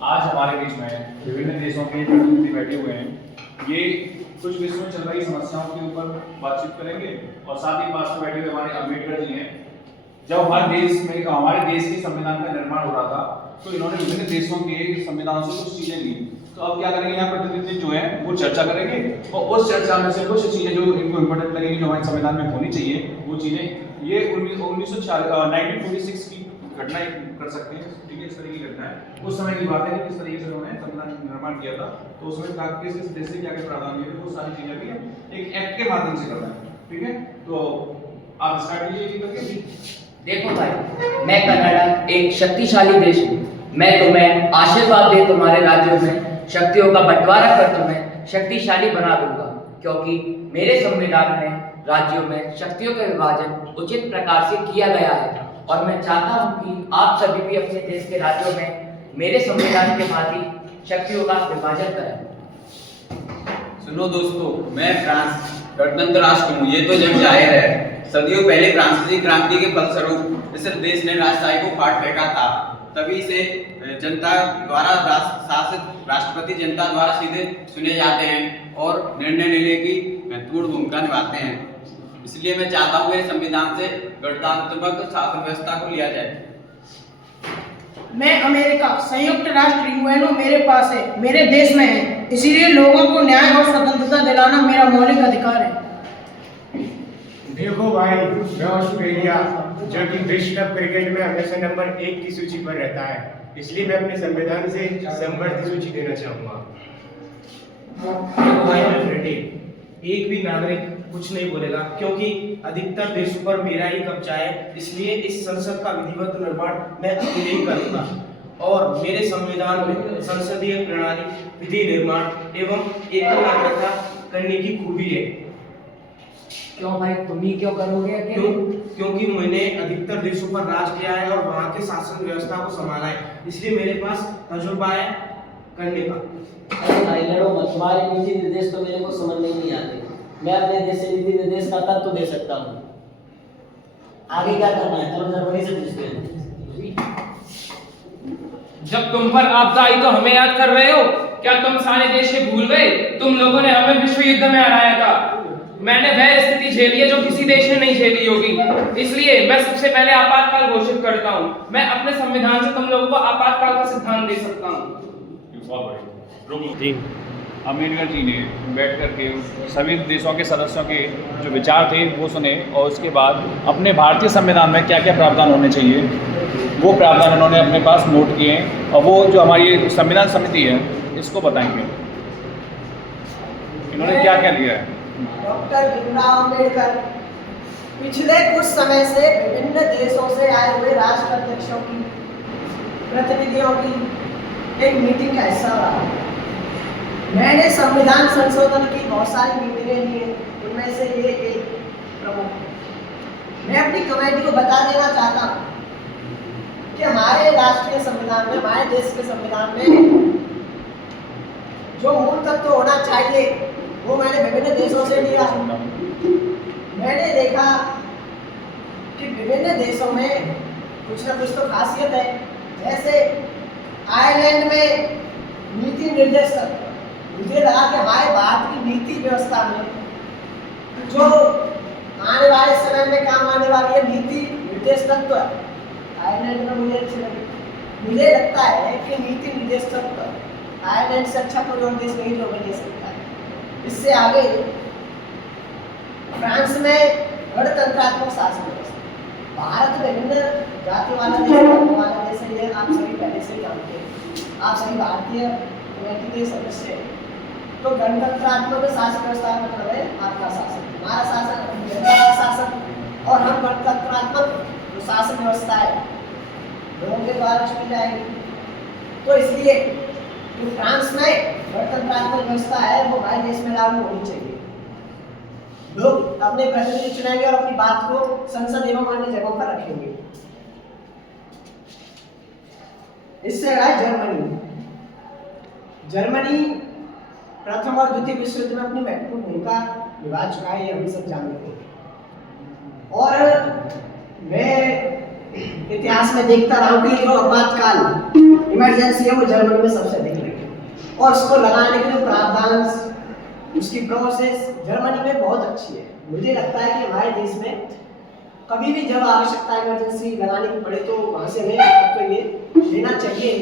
आज हमारे बीच में विभिन्न देशों के प्रतिनिधि बैठे हुए हैं। ये कुछ विश्व में चल रही समस्याओं के ऊपर बातचीत करेंगे और साथ ही पास में बैठे हुए हमारे अम्बेडकर जी हैं। जब हमारे देश के संविधान का निर्माण हो रहा था तो इन्होंने विभिन्न देशों के संविधानों से कुछ चीजें ली। तो अब क्या करेंगे, यहाँ प्रतिनिधि जो है वो चर्चा करेंगे और उस चर्चा में से कुछ चीजें जो इनको इम्पोर्टेंट लगेंगी, जो हमारे संविधान में होनी चाहिए, वो चीजें ये 1946 की घटना कर सकते हैं। ठीक है, इस तरह की घटना है, उस समय की बात है कि किस तरीके से उन्होंने संविधान निर्माण किया था। तो उसमें किस किस देश से क्या क्या प्रावधान दिए थे, वो सारी चीजें भी एक एक्ट के माध्यम से करना है। ठीक है, तो आप स्टार्ट कीजिए करके। देखो भाई, मैं कनाडा एक शक्तिशाली देश हूँ। मैं तुम्हें आशीर्वाद दे तुम्हारे राज्यों में शक्तियों का बंटवारा कर तुम्हें शक्तिशाली बना दूंगा, क्योंकि मेरे संविधान में राज्यों में शक्तियों का विभाजन उचित प्रकार से किया गया है। और मैं चाहता हूँ कि आप सभी भी अपने देश के राज्यों में मेरे संविधान के भांति शक्तियों का विभाजन करें। सुनो दोस्तों, मैं फ्रांस गणतंत्र राष्ट्र हूँ, ये तो जग जाहिर है। सदियों पहले फ्रांसीसी क्रांति के फलस्वरूप इस देश ने राजशाही को फाड़ फेंका था। तभी से जनता द्वारा शासित राष्ट्रपति जनता द्वारा सीधे चुने जाते हैं और निर्णय लेने की महत्वपूर्ण भूमिका निभाते हैं। इसलिए मैं चाहता हूँ मेरे संविधान से गणतांत्रिक शासन व्यवस्था को लिया जाए। मैं अमेरिका संयुक्त राष्ट्र यूएनओ मेरे पास है, मेरे देश में है, इसीलिए लोगों को न्याय और स्वतंत्रता दिलाना मेरा मौलिक अधिकार है। देखो भाई, मैं ऑस्ट्रेलिया जो कि विश्व कप क्रिकेट में हमेशा नंबर 1 की सूची पर रहता है, इसलिए मैं अपने संविधान से संवर्धित सूची देना चाहूँगा। देखो भाई, मैं ब्रिटेन एक भी नागरिक कुछ नहीं बोलेगा, क्योंकि अधिकतर देशों पर मेरा ही कब्जा है। इसलिए इस संसद का विधिवत निर्माण मैं अकेले ही करूँगा और मेरे संविधान में संसदीय प्रणाली, विधि निर्माण एवं एकल नागरिकता करने की खूबी है। क्यों भाई, तुम ही क्यों करोगे? क्योंकि मैंने अधिकतर देशों पर राज किया है और वहाँ के शासन व्यवस्था को संभाला है, इसलिए मेरे पास तजुर्बा है करने का। अरे भाई लड़ो मत, तुम्हारे नीति निर्देश तो मेरे को समझ में नहीं आते। मैं अपने देश से नीति निर्देश का तत्व दे सकता हूँ। आगे क्या करना है, चलो जर्मनी से पूछते हैं। जब तुम पर आपदा आई तो हमें याद कर रहे हो? क्या तुम सारे देश से भूल गए? तुम लोगों ने हमें विश्व युद्ध में हराया था। मैंने वह स्थिति झेली है जो किसी देश ने नहीं झेली होगी। इसलिए मैं सबसे पहले आपातकाल घोषित करता हूँ। मैं अपने संविधान से तुम लोगों को आपातकाल का सिद्धांत दे सकता हूँ। अम्बेडकर जी ने बैठ करके सभी देशों के सदस्यों के जो विचार थे वो सुने और उसके बाद अपने भारतीय संविधान में क्या क्या प्रावधान होने चाहिए वो प्रावधान उन्होंने अपने पास नोट किए और वो जो हमारी संविधान समिति है इसको बताएंगे इन्होंने क्या क्या लिया है। डॉक्टर भीमराव अम्बेडकर पिछले कुछ समय से विभिन्न देशों से आए हुए राष्ट्राध्यक्षों की, प्रतिनिधियों की एक मीटिंग का हिस्सा रहा। मैंने संविधान संशोधन की बहुत सारी मीटिंगें ली हैं, उनमें से ये एक प्रमुख है। मैं अपनी कमेटी को बता देना चाहता हूँ कि हमारे राष्ट्रीय संविधान में, हमारे देश के संविधान में जो मूल तत्व होना चाहिए वो मैंने विभिन्न देशों से लिया। मैंने देखा कि विभिन्न देशों में कुछ ना कुछ तो खासियत है। जैसे आयरलैंड में नीति निर्देश तत्व, मुझे लगा कि हमारे भारत की नीति व्यवस्था में जो आने वाले समय में काम आने वाली है नीति निर्देश तत्व आयरलैंड में मुझे अच्छे लगे। मुझे लगता है कि नीति निर्देश तत्व आयरलैंड से अच्छा कोई और देश नहीं जो बन सकता है। इससे आगे फ्रांस में गणतंत्रात्मक शासन व्यवस्था। भारत विभिन्न जाति वाला देश है, ये आप सभी पहले से जानते हैं। आप सभी भारतीय कमेटी के सदस्य हैं। तो गणतंत्रात्मक शासन व्यवस्था का मतलब है आपका शासन, हमारा शासन, जनता का शासन, और हम गणतंत्रात्मक जो शासन व्यवस्था है लोगों के द्वारा चुनी जाएगी। तो इसलिए जो फ्रांस में गणतंत्रात्मक व्यवस्था है वो हमारे देश में लागू होनी चाहिए। लोग अपने प्रतिनिधि चुनेंगे और अपनी बात को संसद एवं अन्य जगहों पर रखेंगे। इससे रहा जर्मनी। जर्मनी प्रथम और द्वितीय विश्व युद्ध में अपनी महत्वपूर्ण भूमिका निभा चुका है, ये हम सब जानते हैं। और मैं इतिहास में देखता रहा हूँ कि जो आपातकाल इमरजेंसी है वो जर्मनी में सबसे अधिक लगी, और उसको लगाने के लिए प्रावधान, उसकी प्रोसेस जर्मनी में बहुत अच्छी है। मुझे लगता है कि हमारे देश में कभी भी जब आवश्यकता इमरजेंसी लगाने की पड़े तो वहां से हमें तो ये लेना चाहिए।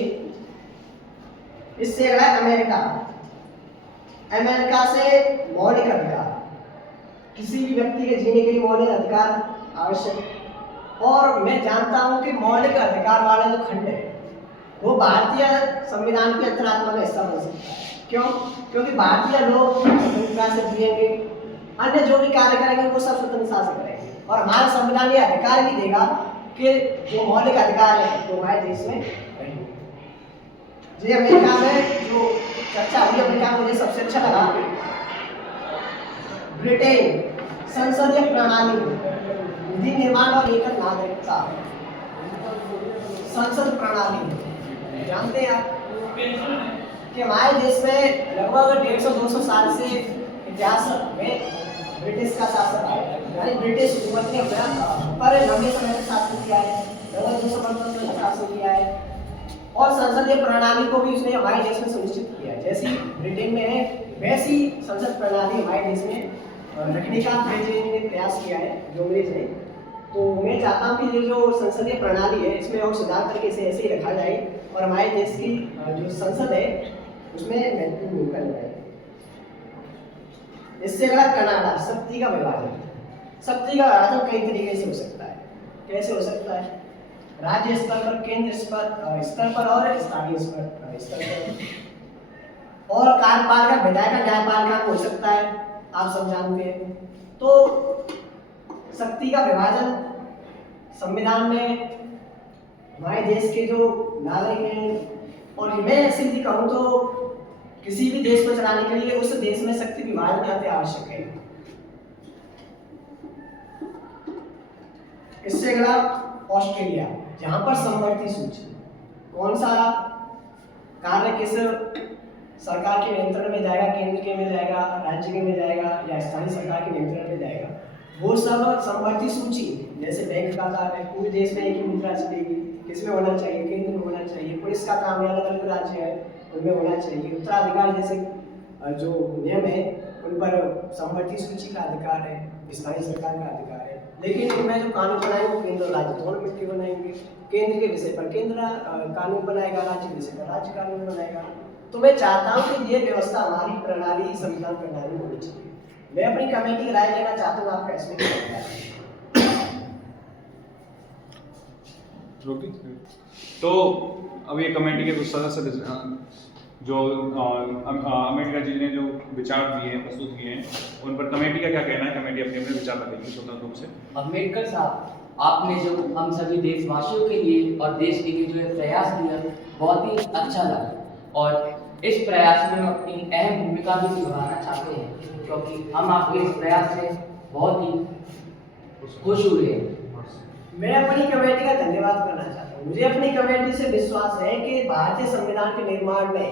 इससे अगला है अमेरिका। अमेरिका से मौलिक अधिकार, किसी भी व्यक्ति के जीने के लिए मौलिक अधिकार आवश्यक, और मैं जानता हूं कि मौलिक अधिकार वाला जो खंड है वो भारतीय संविधान की अंतरात्मा का हिस्सा बन सकता है। क्यों? क्योंकि भारतीय लोग स्वतंत्रता से जिएंगे, अन्य जो भी कार्य करेंगे वो सब स्वतंत्रता से करेंगे, और हमारा संविधान ये अधिकार भी देगा कि जो मौलिक अधिकार है तो हमारे देश में रहेंगे। जी अमेरिका में जो चर्चा हुई, अमेरिका में मुझे सबसे अच्छा लगा ब्रिटेन संसदीय प्रणाली, विधि निर्माण और एकल नागरिकता संसद प्रणाली। जानते हैं आप कि हमारे देश में लगभग 150-200 साल से इतिहास में ब्रिटिश का शासन है, यानी ब्रिटिश हुकूमत ने पर लंबे समय तक शासन किया है, लगभग 200 वर्ष तक शासन किया है, और संसदीय प्रणाली को भी उसने हमारे देश में सुनिश्चित किया है। जैसी ब्रिटेन में है वैसी संसद प्रणाली हमारे देश में रखने का ब्रिटेन ने प्रयास किया है, जो अंग्रेज है। तो मैं चाहता हूँ कि ये जो संसदीय प्रणाली है इसमें और सुधार करके इसे ऐसे ही रखा जाए, और हमारे देश की जो संसद है उसमें महत्वपूर्ण भूमिका निभाए। इससे अगला कनाडा, शक्ति का विभाजन। शक्ति का विभाजन कई तरीके से हो सकता है। कैसे हो सकता है? राज्य स्तर पर, केंद्र स्तर पर और स्थानीय स्तर पर, और कार्यपालिका, विधायिका, न्यायपालिका हो सकता है, आप सब जानते हैं। तो शक्ति का विभाजन संविधान में हमारे देश के जो नागरिक हैं, और मैं सीधी कहूँ तो किसी भी देश को चलाने के लिए उस देश में शक्ति विभाजन अति आवश्यक है। इससे अगला ऑस्ट्रेलिया, जहां पर समवर्ती सूची, कौन सा कार्य किस सरकार के नियंत्रण में जाएगा, केंद्र के में जाएगा, राज्य के में जाएगा, या स्थानीय सरकार के नियंत्रण में जाएगा, वो सब समवर्ती सूची। जैसे बैंक का कार्य पूरे देश में एक ही मुद्रा चलेगी, किसमें होना चाहिए? केंद्र में होना चाहिए। पुलिस का काम है, अलग अलग राज्य है उनमें होना चाहिए। उत्तराधिकार जैसे जो नियम है उन पर समवर्ती सूची का अधिकार है, स्थानीय सरकार का अधिकार है। लेकिन उनमें जो कानून बनाएंगे वो केंद्र और राज्य दोनों मिलकर बनाएंगे। केंद्र के विषय पर केंद्र कानून बनाएगा, राज्य के विषय पर राज्य कानून बनाएगा। तो मैं चाहता हूँ कि ये व्यवस्था हमारी प्रणाली, संविधान प्रणाली होनी चाहिए। मैं अपनी कमेटी की राय लेना चाहता हूँ, आपका इसमें क्या राय है? तो अब ये कमेटी के कुछ सदस्य जो अमेरिका जी ने जो विचार दिए हैं, प्रस्तुत किए हैं, उन पर कमेटी का क्या कहना है? कमेटी अपने अपने विचार रखेगी स्वतंत्र रूप से। अम्बेडकर साहब, आपने जो हम सभी देशवासियों के लिए और देश के लिए जो है प्रयास किया, बहुत ही अच्छा लगा, और इस प्रयास में हम अपनी अहम भूमिका भी निभाना चाहते हैं, क्योंकि हम आपके इस प्रयास से बहुत ही खुश हुए हैं। मैं अपनी कमेटी का धन्यवाद करना चाहता हूँ। मुझे अपनी कमेटी से विश्वास है कि भारतीय संविधान के निर्माण में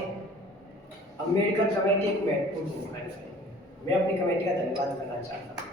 अम्बेडकर कमेटी एक महत्वपूर्ण भूमिका निभाएगी। मैं अपनी कमेटी का धन्यवाद करना चाहता हूँ।